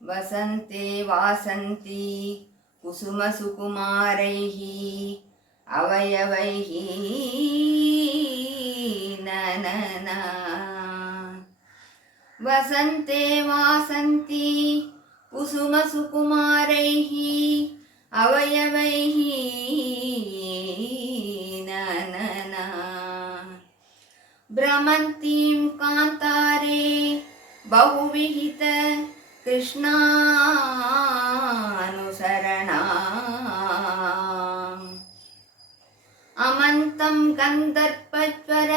वसन्ते वासन्ति कुसुमसुकुमारैः अवयवैः ननना वसन्ते वासन्ति कुसुमसुकुमारैः अवयवैः ननना भ्रमन्तीं कान्तारे बहुविहित कृष्णानुसरणा अमन्तं गन्धर्पज्वर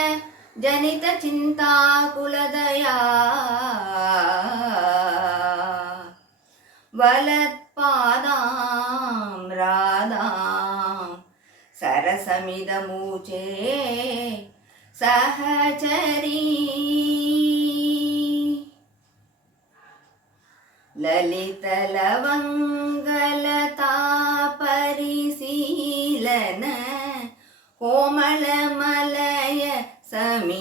जनितचिन्ताकुलदया वलत्पादां राधां सरसमिदमूचे सहचरी ललितलवङ्गलता परिशीलन कोमलमलय समीरे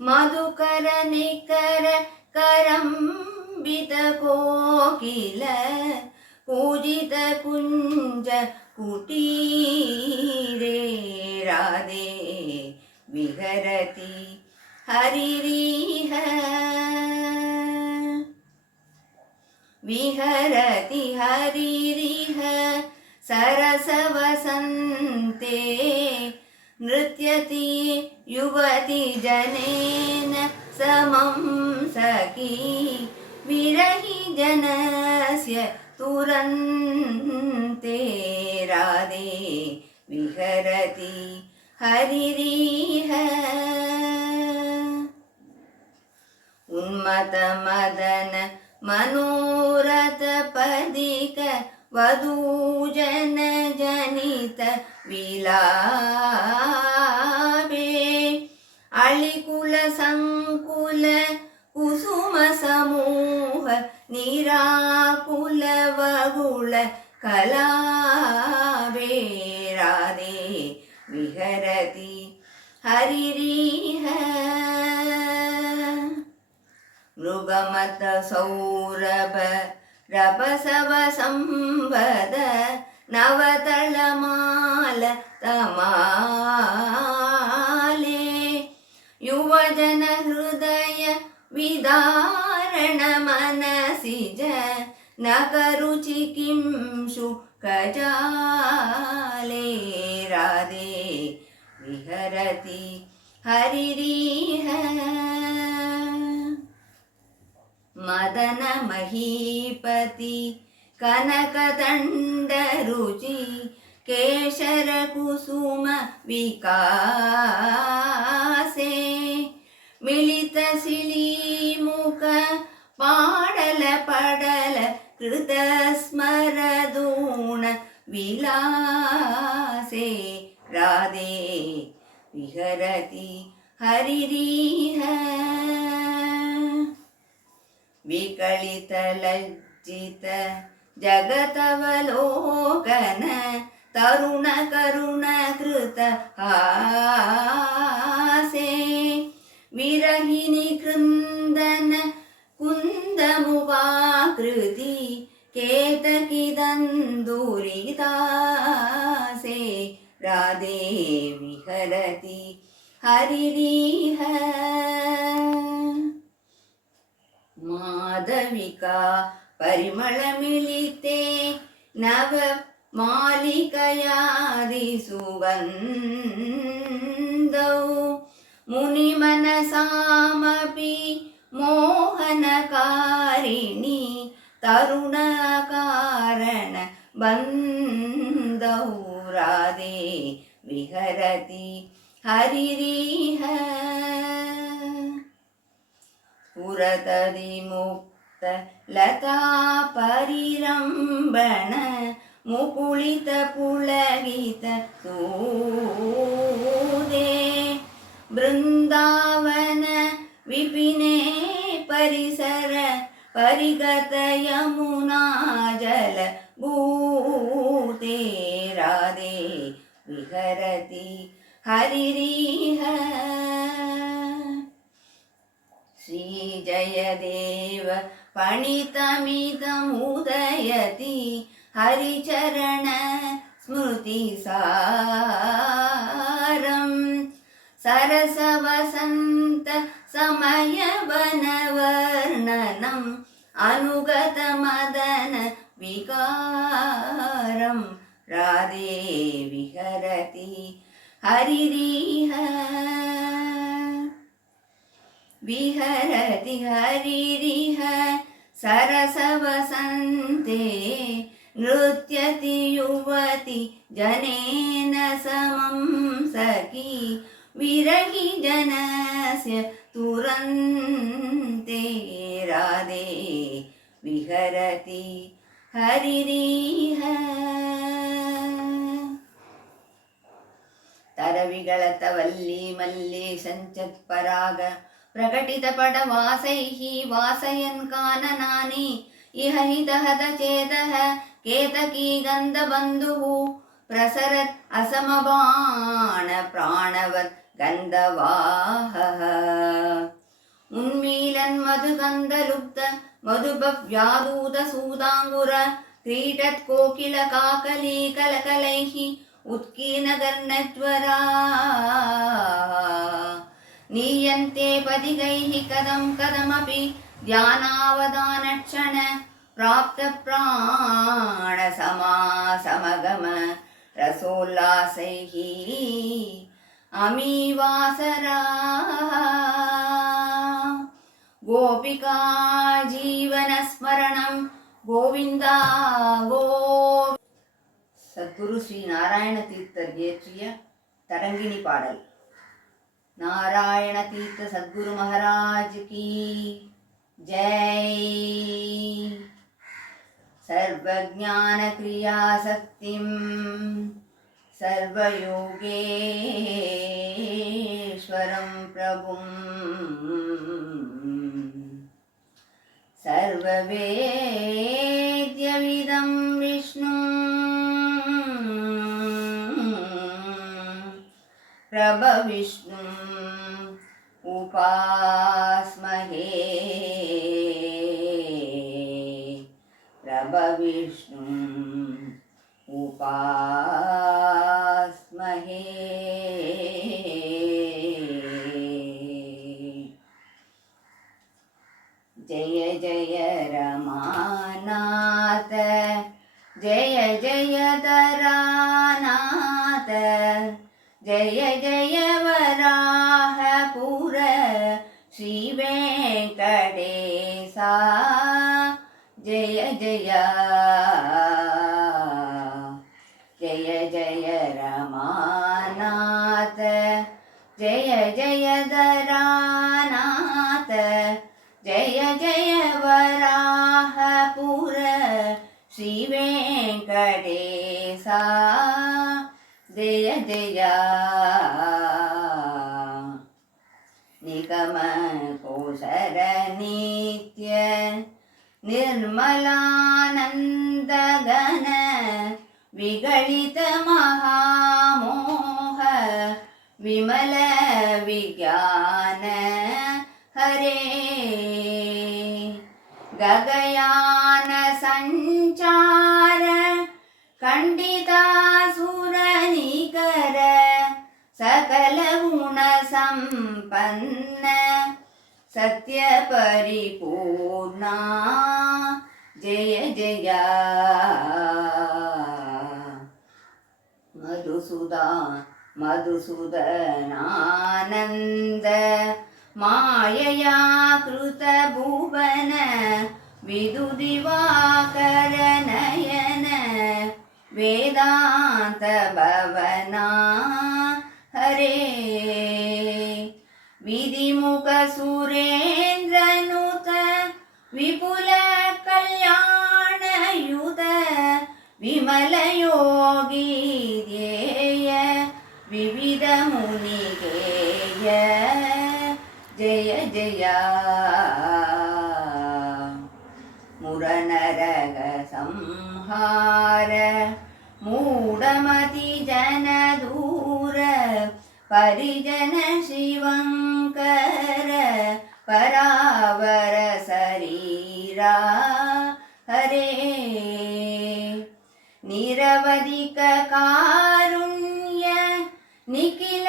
मधुकर निकर करम्बित कोकिल पूजित कुञ्ज कुटीरे राधे विहरति हरिरिह विहरति हरिरिह सरसवसन्ते नृत्यति युवति जनेन समं सखी विरहि जनस्य तुरन्ते राधे विहरति हरिरिह उन्मत मदन मनोरथ पदिक वधूजन जनित विलापे अलिकुल संकुल कुसुम समूह निराकुल वगुल कलापे राधे विहरति हरिरिह मृगमत सौरभ रभसव संवद नवतलमाल तमाले युवजन हृदय विदारण मनसिज नकरुचि किंशु कजाले राधे विहरति हरिरिह मदन महीपति कनकदंड रुचि केशर कुसुम विकासे मिलित सिलीमुख पाडल पडल कृत स्मरदूण विलासे राधे विहरति हरिरिह विकलित लज्जित जगतवलोकन तरुण करुण कृत हासे विरहिणी कृन्दन कुन्दमुवाकृति केतकी दन्दुरितासे राधे विहरति हरिरिह माधविका परिमलमिलिते नव मालिकयादि सुगन्धौ मुनिमनसामपि मोहनकारिणी तरुणकारण बन्धौ राधे विहरति हरिरिह पुरतदिमुक्त लता परिरम्भण मुकुलित पुलकित सूदे बृन्दावन विपिने परिसर परिगत यमुना जल भूते राधे विहरति हरिरिह श्रीजयदेव पणितमिदमुदयति हरिचरण स्मृतिसारम् सरसवसन्त समयवनवर्णनम् अनुगतमदन विकारं राधे विहरति हरिरिह विहरति हरिरिह सरसवसन्ते नृत्यति युवति जनेन समं सखी विरहि जनस्य तुरन्ते राधे विहरति हरिरिह तरविगळतवल्ली मल्ली संचत्पराग प्रकटितपटवासैः वासयन् काननानि इह हितहतचेतः केतकी गन्धबन्धुः प्रसरत् असमबाण प्राणवत् गन्धवाहः उन्मीलन् मधुगन्धलुप्त मधुपव्यादूत सूदाङ्गुर क्रीडत् कोकिल काकली कलकलैः उत्कीर्णकर्णज्वरा नीयन्ते पदिकैः कदं कदमपि ध्यानावधानक्षण प्राप्तप्राणसमासमगम रसोल्लासैः अमीवासरा गोपिका जीवनस्मरणं गोविन्दा गो சத்குரு ஸ்ரீ நாராயண தீர்த்தர் இயற்றிய தரங்கிணி பாடல். நாராயண தீர்த்த சத்குரு மகாராஜ் கி ஜெய். சர்வஜான கிரியா சக்திம் சர்வயோகேஸ்வரம் பிரபும் சர்வவேத்யவிதம் விஷ்ணு प्रभविष्णुम् उपास्महे प्रभविष्णुम् उपास्महे. जय जय रमानाथ जय जय दरानाथ जय जय वराहपुर श्री वेंकटेशा जय जय जय जय रमानाथ जय जय दरानाथ जय जय वराहपुर श्री वेंकटेशा जय जय. निगम कोशर नित्य निर्मलानंद घन विगलित महामोह विमल विज्ञान हरे गगयान संचार खंडितासुरनिकर सकल गुण संपन्न सत्य परिपूर्णा जय जय. मधुसूदनानंद मायया कृत भुवन विदुदिवाकर नयन वेदांत भवना हरे विधिमुख सुरेन्द्रनुत विपुल कल्याण युत विमल योगी ध्येय विविध मुनिगेय जय जय. मुरनरग संहार मूढमति जन दूर परिजन शिवंकर परावर शरीरा हरे निरवधिक कारुण्य निखिल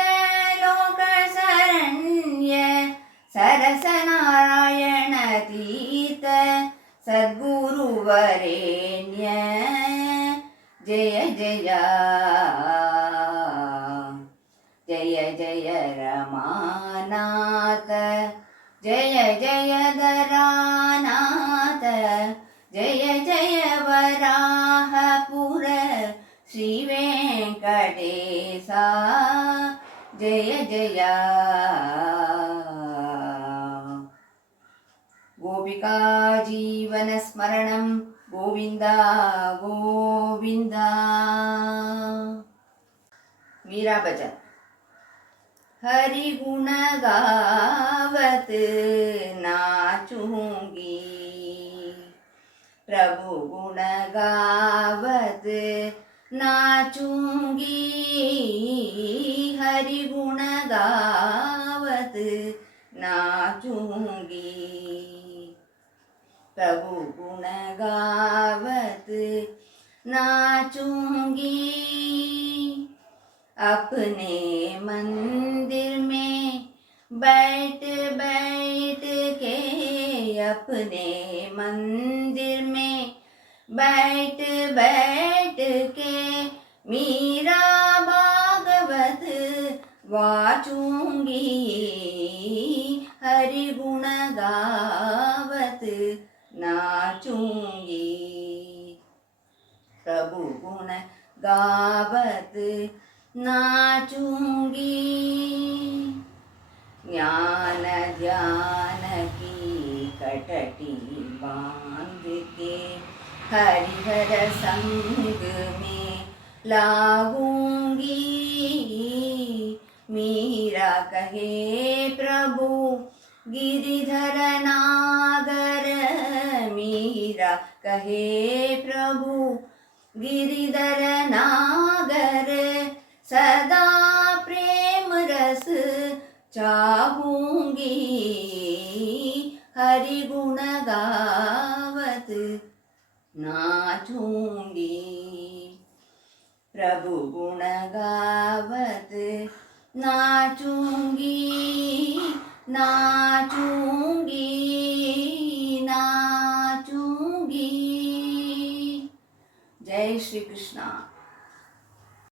लोक शरण्य सरस नारायण तीर्थ सद्गुरु वरेण्य जय जय जय जय रमानाथ जय जय धरानाथ जय जय वराहपुर श्री वेंकटेशा जय जय गोपिका जीवन स्मरणं गोविंद गोविंद मीरा भजन हरि गुण गावत नाचूंगी प्रभु गुण गावत नाचूंगी हरि गुण गावत नाचूंगी प्रभु गुण गावत नाचूंगी अपने मंदिर में बैठ बैठ के अपने मंदिर में बैठ बैठ के मीरा भागवत वाचूंगी हरि गुण गावत नाचूंगी प्रभु गुण गावत नाचूंगी ज्ञान ध्यान की कटटी बांध के हरिहर संग में लागूंगी मीरा कहे प्रभु गिरिधर नागर मीरा कहे प्रभु गिरिधर नागर सदा प्रेम रस चाहूंगी हरि गुण गावत नाचूंगी प्रभु गुण गावत नाचूंगी नाचूंगी नाचूंगी जय श्री कृष्णा।